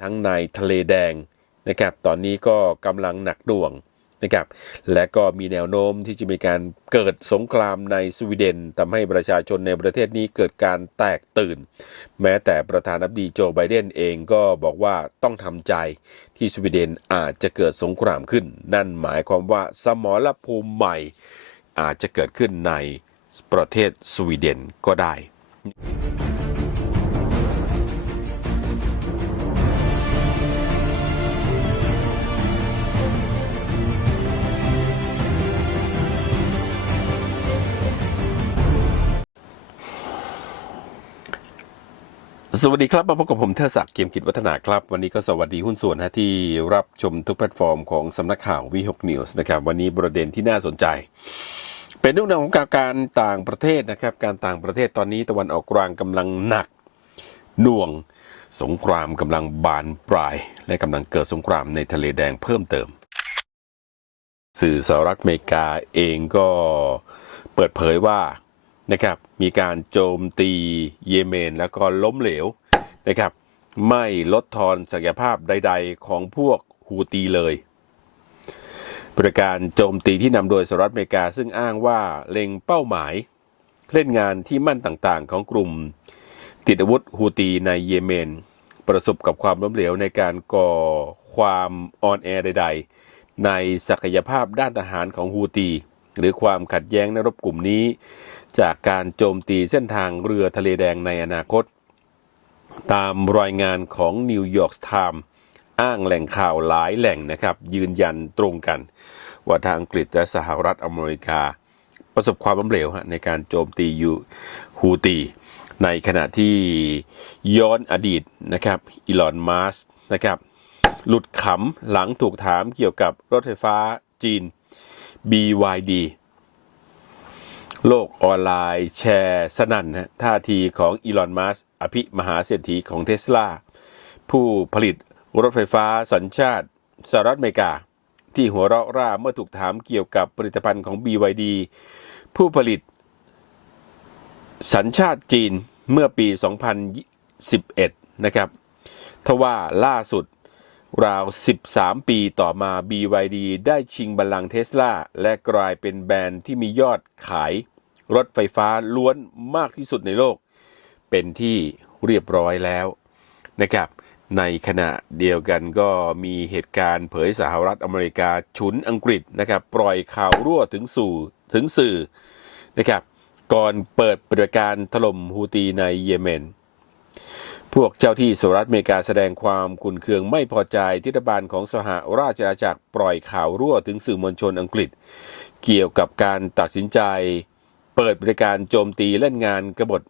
ทั้งในทะเลแดงนะครับ ตอนนี้ก็กำลังหนักหน่วงนะครับ และก็มีแนวโน้มที่จะมีการเกิดสงครามในสวีเดนทำให้ประชาชนในประเทศนี้เกิดการแตกตื่น แม้แต่ประธานาธิบดีโจไบเดนเองก็บอกว่าต้องทำใจที่สวีเดนอาจจะเกิดสงครามขึ้น นั่นหมายความว่าสมรภูมิใหม่ อาจจะเกิดขึ้นในประเทศสวีเดนก็ได้ สวัสดีครับมาพบกับผมเทศักดิ์เกียมกิจวัฒนาครับ วันนี้ก็สวัสดีหุ้นส่วนนะที่รับชมทุกแพลตฟอร์มของสำนักข่าววีหกนิวส์นะครับวันนี้ประเด็นที่น่าสนใจ เป็นเรื่องของการการต่างประเทศนะครับ การต่างประเทศตอนนี้ตะวันออกกลางกำลังหนักหน่วง สงครามกำลังบานปลาย และกำลังเกิดสงครามในทะเลแดงเพิ่มเติม สื่อสหรัฐอเมริกาเองก็เปิดเผยว่า นะครับมีการโจมตีเยเมน แล้วก็ล้มเหลวนะครับไม่ลดทอนศักยภาพใด ๆ ของพวกฮูตีเลยประการโจมตีที่นำโดยสหรัฐอเมริกาซึ่งอ้างว่าเล็งเป้าหมาย เล่นงานที่มั่นต่างๆ ของกลุ่ม ติดอาวุธฮูตีในเยเมน ประสบกับความล้มเหลวในการก่อความอ่อนแอใด ๆ ในศักยภาพด้านทหารของฮูตี หรือความขัดแย้งในรบกลุ่มนี้ จากการโจมตีเส้นทางเรือทะเลแดงในอนาคต ตามรายงานของนิวยอร์กไทม์อ้างแหล่งข่าวหลายแหล่งนะครับ ยืนยันตรงกัน ว่าทางอังกฤษและสหรัฐอเมริกา ประสบความล้มเหลวในการโจมตียูฮูตี ในขณะที่ย้อนอดีตนะครับอีลอนมัสนะครับหลุดขำหลังถูกถามเกี่ยวกับรถไฟฟ้าจีน BYD โลกออนไลน์แชร์สนั่นะท่าทีของอีลอนมัสอภิมหาเศรษฐีของเทสลา ผู้ผลิตรถไฟฟ้าสัญชาติสหรัฐอเมริกา ที่หัวเราะร่าเมื่อถูกถามเกี่ยวกับผลิตภัณฑ์ของ BYD ผู้ผลิต สัญชาติจีนเมื่อปี 2011 นะครับทว่าล่าสุด ราว 13 ปีต่อมา BYD ได้ชิงบัลลังก์เทสลาและกลายเป็นแบรนด์ที่มียอดขาย รถไฟฟ้าล้วนมากที่สุดในโลก เป็นที่เรียบร้อยแล้วนะครับ ในขณะเดียวกันก็มีเหตุการณ์เผยสหรัฐอเมริกาฉุนอังกฤษนะครับ ปล่อยข่าวรั่วถึงสู่ถึงสื่อนะครับ ก่อนเปิดปฏิบัติการถล่มฮูตีในเยเมน พวกเจ้าที่สหรัฐอเมริกาแสดงความขุนเคืองไม่พอใจที่รัฐบาลของสหราชอาณาจักรปล่อยข่าวรั่วถึงสื่อมวลชนอังกฤษ เกี่ยวกับการตัดสินใจ เปิดบริการโจมตีเล่นงานกบฏ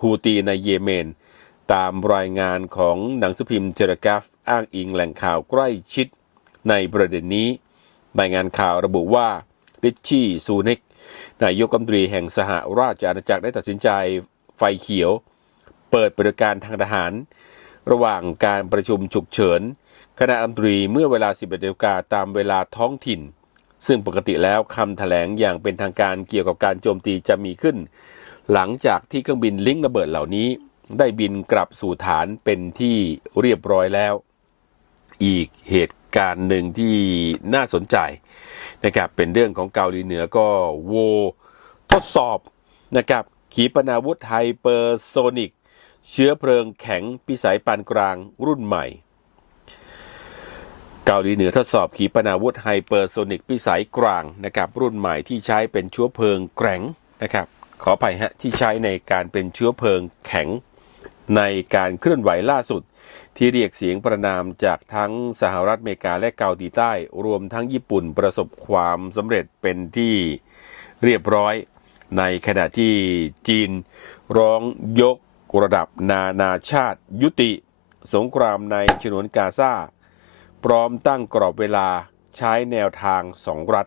ฮูตีในเยเมน ตามรายงานของหนังสือพิมพ์เทเลกราฟอ้างอิงแหล่งข่าวใกล้ชิดในประเด็นนี้ รายงานข่าวระบุว่าริชชี่ซูเนกนายกรัฐมนตรีแห่งสหราชอาณาจักรได้ตัดสินใจไฟเขียวเปิดบริการทางทหาร ระหว่างการประชุมฉุกเฉินคณะรัมนตรีเมื่อเวลา 11นาฬิกาตามเวลาท้องถิ่น ซึ่งปกติแล้วคำแถลงอย่างเป็นทางการเกี่ยวกับการโจมตีจะมีขึ้น หลังจากที่เครื่องบินลิงก์ระเบิดเหล่านี้ ได้บินกลับสู่ฐานเป็นที่เรียบร้อยแล้ว อีกเหตุการณ์หนึ่งที่น่าสนใจนะครับเป็นเรื่องของเกาหลีเหนือก็โวทดสอบนะครับขีปนาวุธไฮเปอร์โซนิก เชื้อเพลิงแข็งพิสัยปานกลางรุ่นใหม่ เกาหลีเหนือทดสอบขีปนาวุธไฮเปอร์โซนิกพิสัยกลางนะครับรุ่นใหม่ที่ใช้เป็นเชื้อเพลิงแกร่งนะครับขออภัยฮะที่ใช้ในการเป็นเชื้อเพลิงแข็ง ในการเคลื่อนไหวล่าสุด ที่เรียกเสียงประนามจากทั้งสหรัฐอเมริกาและเกาหลีใต้ รวมทั้งญี่ปุ่นประสบความสำเร็จเป็นที่เรียบร้อย ในขณะที่จีนร้องยก ระดับนานาชาติยุติ สงครามในฉนวนกาซาพร้อมตั้งกรอบเวลาใช้แนวทางสองรัฐ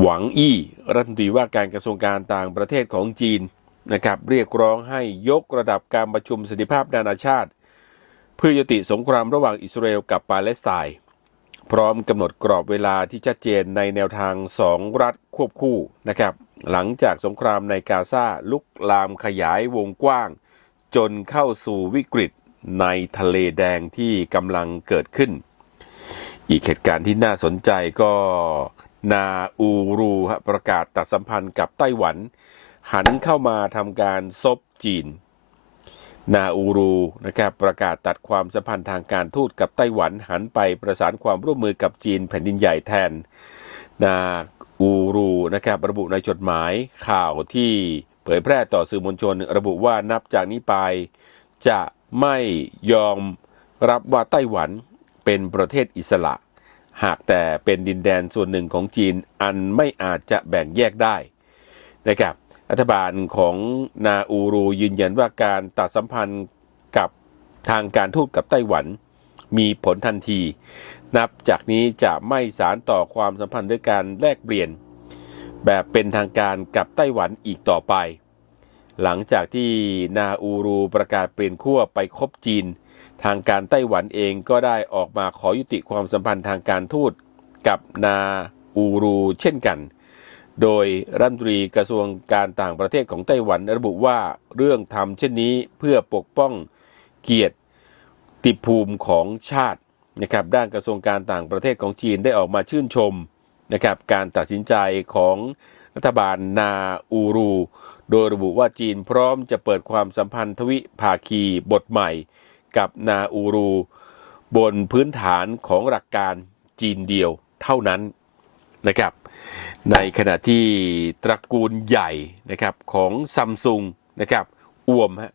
หวังอี้รัฐมนตรีว่าการกระทรวงการต่างประเทศของจีนนะครับเรียกร้องให้ยกระดับการประชุมสันติภาพนานาชาติ เพื่อยุติสงครามระหว่างอิสราเอลกับปาเลสไตน์พร้อมกำหนดกรอบเวลาที่ชัดเจนในแนวทางสองรัฐควบคู่นะครับ หลังจากสงครามในกาซาลุกลามขยายวงกว้าง จนเข้าสู่วิกฤตในทะเลแดงที่กำลังเกิดขึ้น อีกเหตุการณ์ที่น่าสนใจก็นาอูรูประกาศตัดสัมพันธ์กับไต้หวัน หันเข้ามาทำการซบจีน นาอูรูนะครับประกาศตัดความสัมพันธ์ทางการทูตกับไต้หวันหันไปประสานความร่วมมือกับจีนแผ่นดินใหญ่แทน นาอูรูนะครับระบุในจดหมายข่าวที่เผยแพร่ต่อสื่อมวลชน ระบุว่านับจากนี้ไป จะไม่ยอมรับว่าไต้หวันเป็นประเทศอิสระ หากแต่เป็นดินแดนส่วนหนึ่งของจีนอันไม่อาจจะแบ่งแยกได้นะครับรัฐบาลของนาอูรูยืนยันว่าการตัดสัมพันธ์กับทางการทูตกับไต้หวันมีผลทันที นับจากนี้จะไม่สารต่อความสัมพันธ์ด้วยการแลกเปลี่ยน แบบเป็นทางการกับไต้หวันอีกต่อไป หลังจากที่นาอูรูประกาศเปลี่ยนขั้วไปคบจีน ทางการไต้หวันเองก็ได้ออกมาขอยุติความสัมพันธ์ทางการทูตกับนาอูรูเช่นกัน โดยรัฐมนตรีกระทรวงการต่างประเทศของไต้หวันระบุว่าเรื่องทำเช่นนี้เพื่อปกป้องเกียรติภูมิของชาติ นะครับด้านกระทรวงการต่างประเทศของจีนได้ออกมาชื่นชมนะครับการตัดสินใจของรัฐบาลนาอูรู โดยระบุว่าจีนพร้อมจะเปิดความสัมพันธ์ทวิภาคีบทใหม่กับนาอูรู บนพื้นฐานของหลักการจีนเดียวเท่านั้นนะครับในขณะที่ตระกูลใหญ่นะครับของซัมซุงนะครับอ่วมฮะ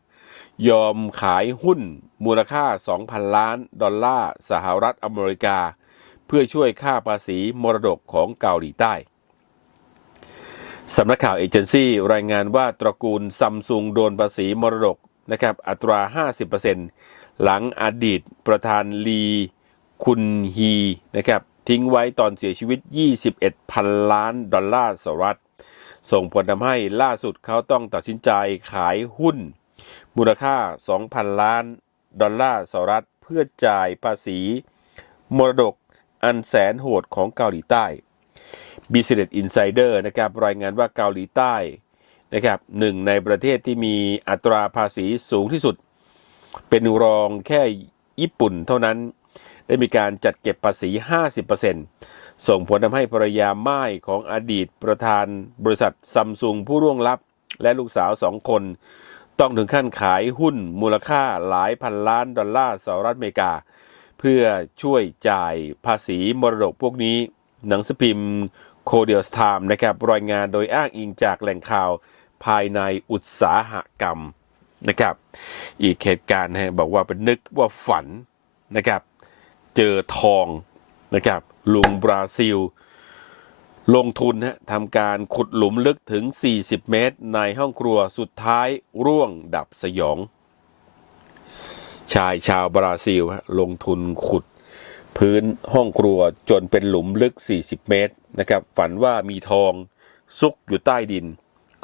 ยอมขายหุ้นมูลค่า 2,000 ล้าน ดอลลาร์สหรัฐอเมริกา เพื่อช่วยค่าภาษีมรดกของเกาหลีใต้สำนักข่าวเอเจนซี่รายงานว่าตระกูลซัมซุงโดนภาษีมรดกนะครับอัตรา 50%หลังอดีตประธานลีคุนฮีนะครับทิ้งไว้ตอนเสียชีวิต 21 พันล้านดอลลาร์สหรัฐ ส่งผลทำให้ล่าสุดเขาต้องตัดสินใจขายหุ้น มูลค่า 2,000 ล้าน ดอลลาร์สหรัฐเพื่อจ่ายภาษี มรดกอันแสนโหดของเกาหลีใต้ Business Insider นะครับรายงานว่าเกาหลีใต้นะครับหนึ่งในประเทศที่มีอัตราภาษีสูงที่สุด เป็นรองแค่ญี่ปุ่นเท่านั้น ได้มีการจัดเก็บภาษี 50%ส่งผลทำให้ภรรยาไม่ายของอดีตประธานบริษัทซัมซุงผู้ร่วงลับ และลูกสาวสองคน ต้องถึงขั้นขายหุ้นมูลค่าหลายพันล้านดอลลาร์สหรัฐอเมริกา เพื่อช่วยจ่ายภาษีมรดกพวกนี้ หนังสือพิมพ์โคเดียสไทม์นะครับรายงานโดยอ้างอิงจากแหล่งข่าวภายในอุตสาหกรรมนะครับ อีกเหตุการณ์นะฮะบอกว่าเป็นนึกว่าฝันนะครับ เจอทองนะครับลุงบราซิล ลงทุนฮะทำการขุดหลุมลึกถึง 40 เมตร ในห้องครัวสุดท้ายร่วงดับสยอง ชายชาวบราซิลลงทุนขุด พื้นห้องครัวจนเป็นหลุมลึก 40 เมตรนะครับ ฝันว่ามีทองซุกอยู่ใต้ดิน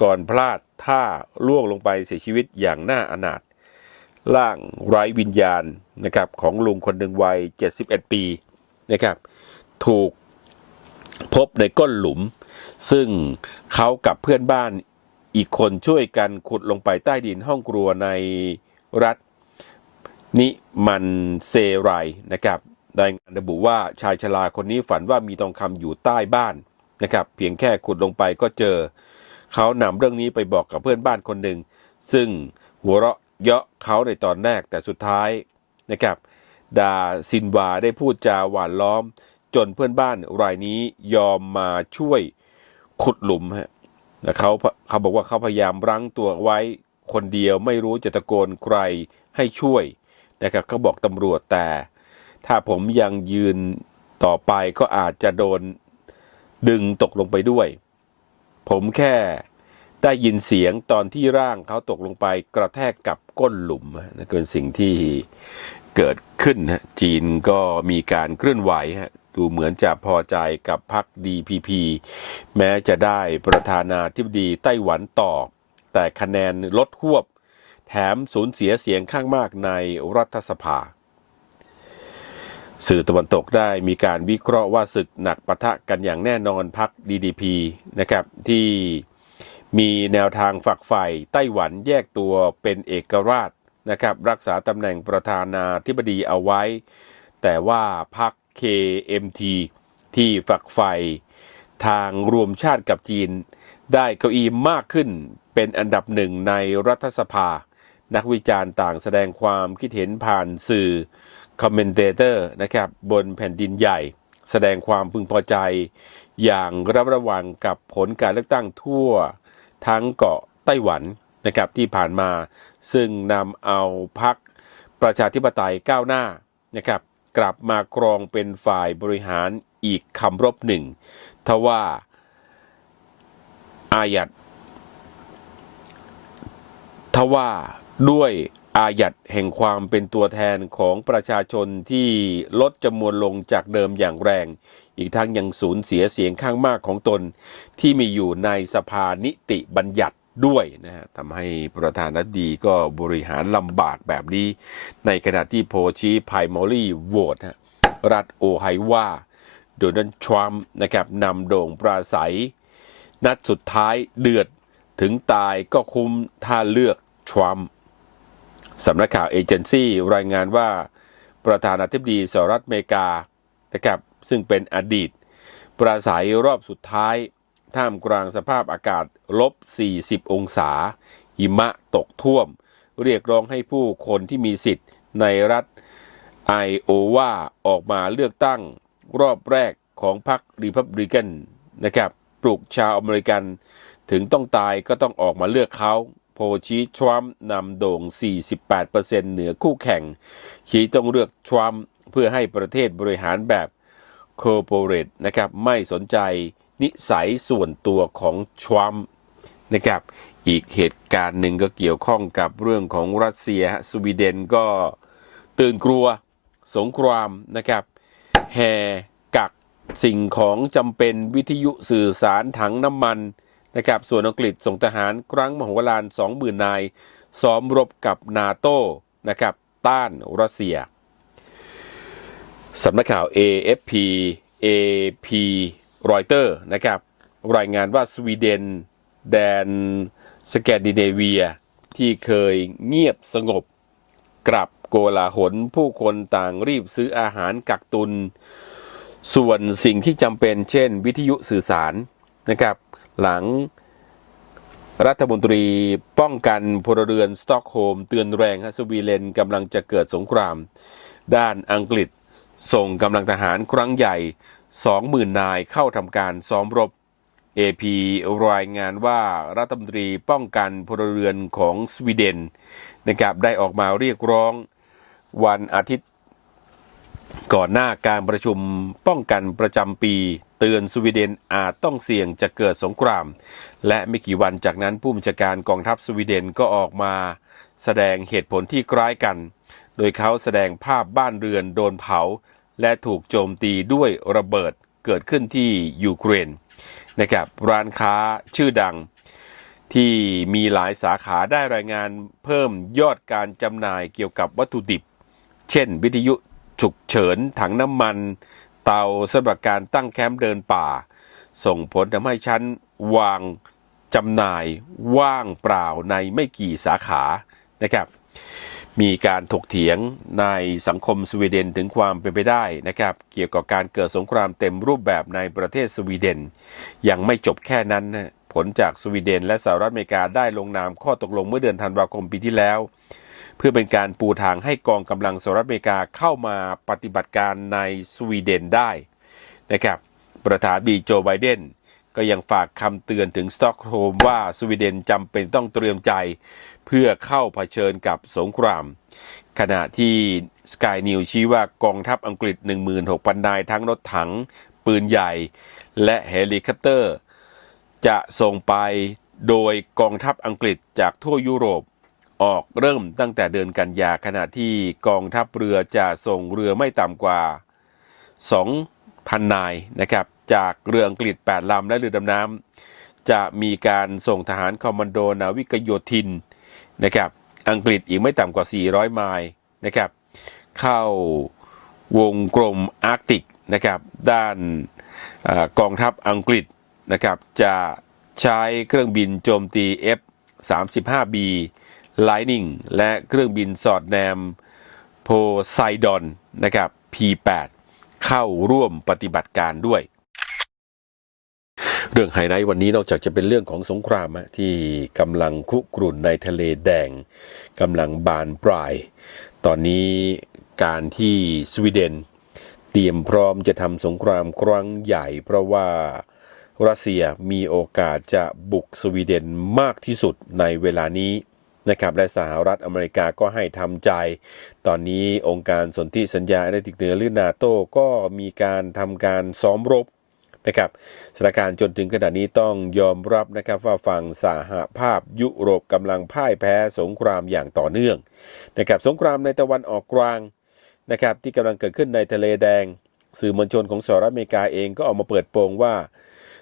ก่อนพลาดท่าล่วงลงไปเสียชีวิตอย่างน่าอนาถร่างไร้วิญญาณนะครับของลุงคนหนึ่งวัย 71 ปีนะครับ ถูก พบในก้นหลุม ซึ่งเขากับเพื่อนบ้านอีกคนช่วยกันขุดลงไปใต้ดินห้องครัวในรัฐนิมันเซไรนะครับรายงานระบุว่าชายชราคนนี้ฝันว่ามีทองคำอยู่ใต้บ้านนะครับเพียงแค่ขุดลงไปก็เจอ เขานำเรื่องนี้ไปบอกกับเพื่อนบ้านคนหนึ่ง ซึ่งหัวเราะเยาะเขาในตอนแรกแต่สุดท้ายนะครับดาซินวาได้พูดจาหวานล้อม จนเพื่อนบ้านรายนี้ยอมมาช่วยขุดหลุมฮะและเขาเขาบอกว่าเขาพยายามรั้งตัวไว้คนเดียวไม่รู้จะตะโกนใครให้ช่วยนะครับเขาบอกตำรวจแต่ ถ้าผมยังยืนต่อไปก็อาจจะโดนดึงตกลงไปด้วย ผมแค่ได้ยินเสียงตอนที่ร่างเขาตกลงไปกระแทกกับก้นหลุมนะเป็นสิ่งที่เกิดขึ้นฮะจีนก็มีการเคลื่อนไหวฮะ ดูเหมือนจะพอใจกับพรรค DPP แม้จะได้ประธานาธิบดีไต้หวันต่อ แต่คะแนนลดหวบ แถมสูญเสียเสียงข้างมากในรัฐสภา สื่อตะวันตกได้มีการวิเคราะห์ว่าศึกหนักปะทะกันอย่างแน่นอนพัก DDP นะครับที่มีแนวทางฝักใฝ่ไต้หวันแยกตัวเป็นเอกราชนะครับรักษาตำแหน่งประธานาธิบดีเอาไว้ แต่ว่าพรรค KMT ที่ฝักใฝ่ทางรวมชาติกับจีน ได้เก้าอี้มากขึ้นเป็นอันดับหนึ่งในรัฐสภา นักวิจารณ์ต่างแสดงความคิดเห็นผ่านสื่อคอมเมนเตเตอร์นะครับบนแผ่นดินใหญ่ แสดงความพึงพอใจ อย่างระมัดระวังกับผลการเลือกตั้งทั่ว ทั้งเกาะไต้หวันนะครับที่ผ่านมา ซึ่งนำเอาพักประชาธิปไตยก้าวหน้านะครับ กลับมากรองเป็นฝ่ายบริหารอีกคำรบหนึ่ง ทว่าอายัดทว่าด้วยอายัดแห่งความเป็นตัวแทนของประชาชนที่ลดจำนวนลงจากเดิมอย่างแรง อีกทั้งยังสูญเสียเสียงข้างมากของตนที่มีอยู่ในสภานิติบัญญัติ ด้วยนะฮะทำให้ประธานาธิบดีก็บริหารลำบากแบบนี้ ในขณะที่โพชีไพมอรี่โหวตฮะรัฐโอไฮวาโดนัลด์ทรัมป์นะครับนำโด่งปราศัย นัดสุดท้ายเดือดถึงตายก็คุ้มถ้าเลือกทรัมป์สำนักข่าวเอเจนซี่รายงานว่าประธานาธิบดีสหรัฐอเมริกานะครับซึ่งเป็นอดีต ปราศัยรอบสุดท้าย ท่ามกลางสภาพอากาศลบ 40 องศา หิมะตกท่วม เรียกร้องให้ผู้คนที่มีสิทธิ์ในรัฐไอโอวาออกมาเลือกตั้งรอบแรกของพรรครีพับลิกันนะครับ ปลุกชาวอเมริกัน ถึงต้องตายก็ต้องออกมาเลือกเขา โพชีทรัมป์นำโด่ง 48%เหนือคู่แข่ง ชีต้องเลือกทรัมป์เพื่อให้ประเทศบริหารแบบ c o r p o r a t e นะครับ ไม่สนใจ นิสัยส่วนตัวของทรัมป์นะครับ อีกเหตุการณ์หนึ่งก็เกี่ยวข้องกับเรื่องของรัสเซียฮะสวีเดนก็ตื่นกลัวสงครามนะครับ แห่กักสิ่งของจำเป็นวิทยุสื่อสารถังน้ำมันนะครับ ส่วนอังกฤษส่งทหารครั้งมโหฬาร20,000นาย ซ้อมรบกับนาโต้นะครับ ต้านรัสเซียสำนักข่าว AFP AP รอยเตอร์นะครับ รายงานว่าสวีเดน แดนสแกนดิเนเวีย ที่เคยเงียบสงบ กลับโกลาหลผู้คนต่างรีบซื้ออาหารกักตุน ส่วนสิ่งที่จำเป็นเช่นวิทยุสื่อสารนะครับ หลังรัฐมนตรีป้องกันพลเรือนสตอกโฮมเตือนแรงฮะสวีเดนกำลังจะเกิดสงคราม ด้านอังกฤษส่งกำลังทหารครั้งใหญ่ 20,000 นายเข้าทำการซ้อมรบ AP รายงานว่ารัฐมนตรีป้องกันพลเรือนของสวีเดนนะครับได้ออกมาเรียกร้องวันอาทิตย์ก่อนหน้าการประชุมป้องกันประจำปี เตือนสวีเดนอาจต้องเสี่ยงจะเกิดสงคราม และไม่กี่วันจากนั้นผู้บัญชาการกองทัพสวีเดนก็ออกมาแสดงเหตุผลที่คล้ายกัน โดยเขาแสดงภาพบ้านเรือนโดนเผา และถูกโจมตีด้วยระเบิดเกิดขึ้นที่ยูเครนนะครับร้านค้าชื่อดังที่มีหลายสาขาได้รายงานเพิ่มยอดการจำหน่ายเกี่ยวกับวัตถุดิบ เช่น วิทยุฉุกเฉินถังน้ำมัน เตาสำหรับการตั้งแคมป์เดินป่า ส่งผลทำให้ชั้นวางจำหน่ายว่างเปล่าในไม่กี่สาขานะครับ มีการถกเถียงในสังคมสวีเดนถึงความเป็นไปได้นะครับ เกี่ยวกับการเกิดสงครามเต็มรูปแบบในประเทศสวีเดน ยังไม่จบแค่นั้นผลจากสวีเดน และสหรัฐอเมริกาได้ลงนามข้อตกลงเมื่อเดือนธันวาคมปีที่แล้ว เพื่อเป็นการปูทางให้กองกำลังสหรัฐอเมริกาเข้ามาปฏิบัติการในสวีเดนได้นะครับประธานบีโจไบเดนก็ยังฝากคำเตือนถึงสต็อกโฮล์มว่าสวีเดนจำเป็นต้องเตรียมใจ เพื่อเข้าเผชิญกับสงคราม ขณะที่ Sky News ชี้ว่ากองทัพอังกฤษ 16,000 นายทั้งรถถัง ปืนใหญ่ และเฮลิคอปเตอร์ จะส่งไปโดยกองทัพอังกฤษจากทั่วยุโรปออกเริ่มตั้งแต่เดือนกันยาขณะที่กองทัพเรือจะส่งเรือไม่ต่ำกว่า 2,000 นายนะครับจากเรืออังกฤษ 8 ลำและเรือดำน้ำจะมีการส่งทหารคอมมานโดนาวิกโยธิน นะครับอังกฤษอีกไม่ต่ำกว่า 400 ไมล์นะครับเข้าวงกลมอาร์กติกนะครับด้านอกองทัพอังกฤษนะครับจะใช้เครื่องบินโจมตี F-35B Lightning และเครื่องบินสอดแนมโพไซดอนนะครับ P8 เข้าร่วมปฏิบัติการด้วย เรื่องไฮไลท์วันนี้นอกจากจะเป็นเรื่องของสงครามที่กำลังคุกรุ่นในทะเลแดงกำลังบานปลาย ตอนนี้การที่สวีเดน เตรียมพร้อมจะทำสงครามครั้งใหญ่ เพราะว่ารัสเซียมีโอกาสจะบุกสวีเดนมากที่สุดในเวลานี้นะครับและสหรัฐอเมริกาก็ให้ทำใจ ตอนนี้องค์การสนธิสัญญาแอตแลนติกเหนือหรือนาโตก็มีการทำการซ้อมรบ นะครับสถานการณ์จนถึงขณะนี้ต้องยอมรับนะครับว่าฝั่งสหภาพยุโรปกำลังพ่ายแพ้สงครามอย่างต่อเนื่องนะครับสงครามในตะวันออกกลางนะครับที่กำลังเกิดขึ้นในทะเลแดง สื่อมวลชนของสหรัฐอเมริกาเองก็ออกมาเปิดโปงว่า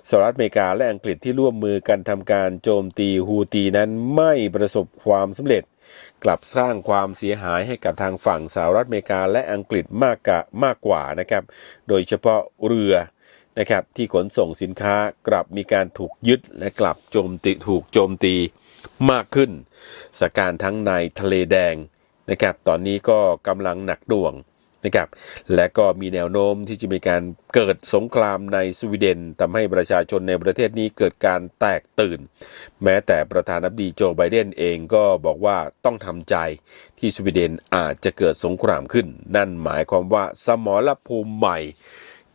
สหรัฐอเมริกาและอังกฤษที่ร่วมมือกันทำการโจมตีฮูตีนั้นไม่ประสบความสำเร็จ กลับสร้างความเสียหายให้กับทางฝั่งสหรัฐอเมริกาและอังกฤษมากกามากกว่านะครับ โดยเฉพาะเรือ นะครับที่ขนส่งสินค้ากลับมีการถูกยึดและกลับโจมตีถูกโจมตีมากขึ้นสถานการณ์ทั้งในทะเลแดงนะครับตอนนี้ก็กำลังหนักหน่วงนะครับและก็มีแนวโน้มที่จะมีการเกิดสงครามในสวีเดนทำให้ประชาชนในประเทศนี้เกิดการแตกตื่น แม้แต่ประธานาธิบดีโจไบเดนเองก็บอกว่าต้องทำใจที่สวีเดนอาจจะเกิดสงครามขึ้น นั่นหมายความว่าสมรภูมิใหม่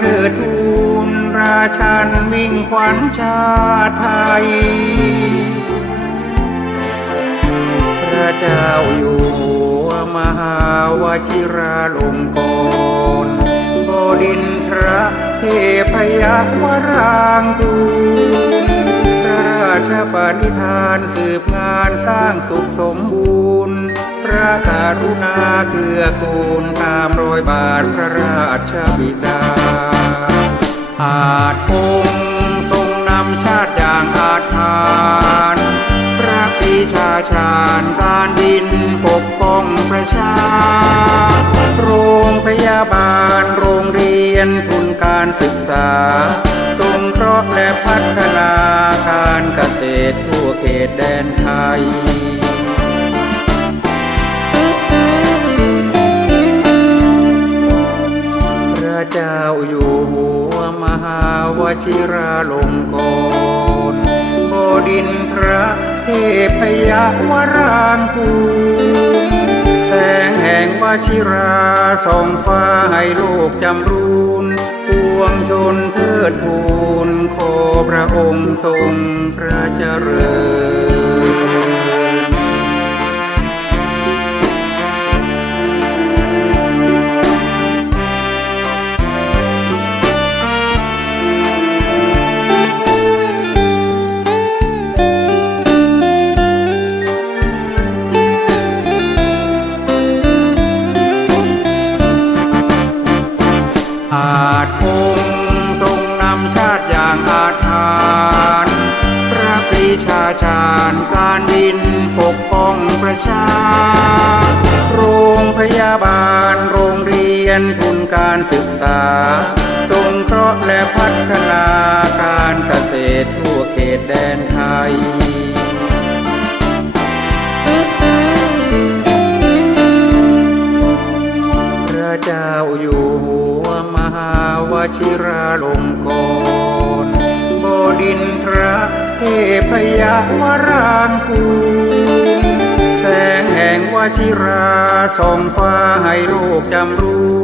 เถิดทูลราชันมิ่งขวัญชาไทย พระเจ้าอยู่หัวมหาวชิราลงกรบดินทระเทพยักวรางกูพระราชปณิธานสืบงานสร้างสุขสมบูรณ์ ระกรุณาเกื้อกูลตามรอยบาทพระราชบิดา อาจพงทรงนำชาติอย่างอาจทานพระปีชาชาญการดินปกป้องประชา โรงพยาบาลโรงเรียนทุนการศึกษาสงเคราะห์และพัฒนาการเกษตรทั่วเขตแดน พยวรางกูแสงแห่งวชิราส่องฟ้าให้โลกจำรูนปวงชนเทิดทูลขอพระองค์ทรงพระเจริญ สงเคราะห์และพัฒนาการเกษตรทั่วเขตแดนไทยพระเจ้าอยู่หัวมหาวชิราลงกรบดินทระเทพยวรางกูแสงแห่งวชิราส่องฟ้าให้โลกจำรู้